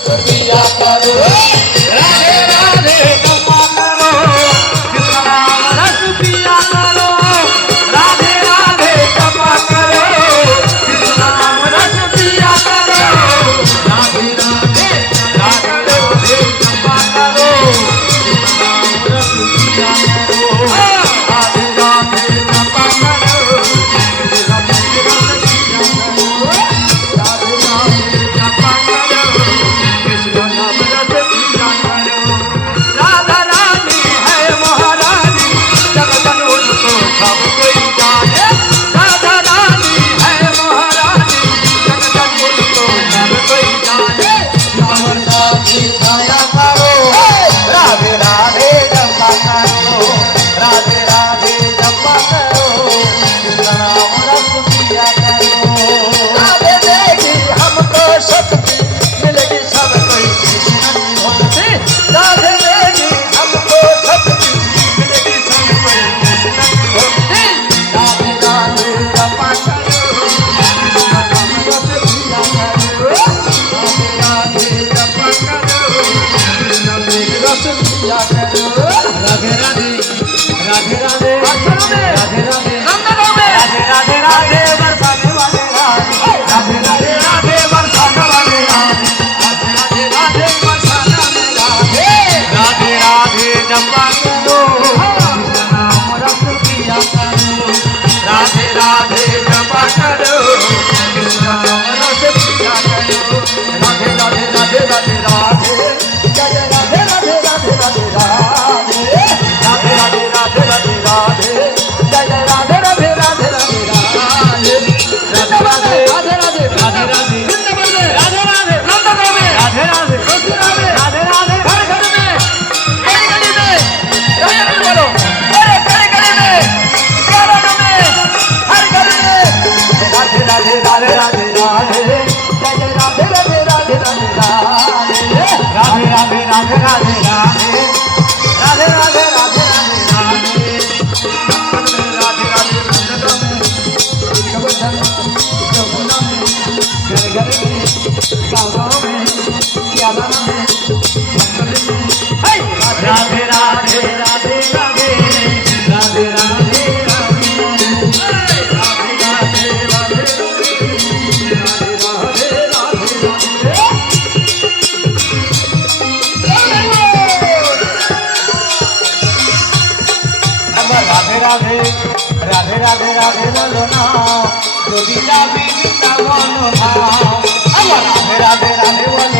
पिया करो राधे राधे जपा करो कृष्ण नाम रस पिया करो राधे राधे जपा करो कृष्ण नाम रस पिया करो राधे राधे राधे राधे जपा करो कृष्ण नाम रस पिया करो राधे राधे जपा करो कृष्ण नाम रस पिया करो राधे राधे जपा करो कृष्ण नाम रस पिया करो राधा रानी है महारानी जगतन उनको सब कोई जाने राधा रानी है महारानी जगतन उनको सब कोई जाने अमरता की छाया करो राधे राधे जपा करो राधे राधे जपा करो कृष्ण नाम रस पिया करो राधे देगी हमको शक्ति मिलेगी सब कोई कृष्ण की भक्ति राधे देगी हमको शक्ति मिलेगी सब कोई कृष्ण की भक्ति राधे राधे जपा करो कृष्ण नाम रस पिया करो राधे राधे जपा करो कृष्ण नाम रस पिया करो राधे राधे राधे राधे राधे राधे राधे राधे राधे बरसाने वाले राधे राधे राधे राधे बरसाने वाले राधे राधे राधे बरसाने वाले राधे राधे राधे जपा करो कृष्ण नाम रस पिया करो राधे राधे जपा करो कृष्ण नाम रस पिया करो राधे राधे राधे राधे राधे जय राधे राधे राधे राधे राधे राधे राधे राधे राधे राधे जय राधे राधे राधे राधे राधे राधे राधे राधे राधे राधे राधे राधे राधे राधे राधे राधे राधे घर घर में गली गली में राधे राधे बोलो अरे गली गली में गाँव में हर घर में राधे राधे राधे राधे राधे जय राधे राधे राधे राधे राधे राधे राधे राधे राधे राधे राधे राधे राधे राधे राधे घर घर में गाँव में यादव में राधे राधे राधे राधे राधे राधे राधे राधे राधे राधे राधे राधे राधे बोलो ना যদি যাবি বৃন্দাবন ধাম আমার রাধে রাধে রাধে बोलो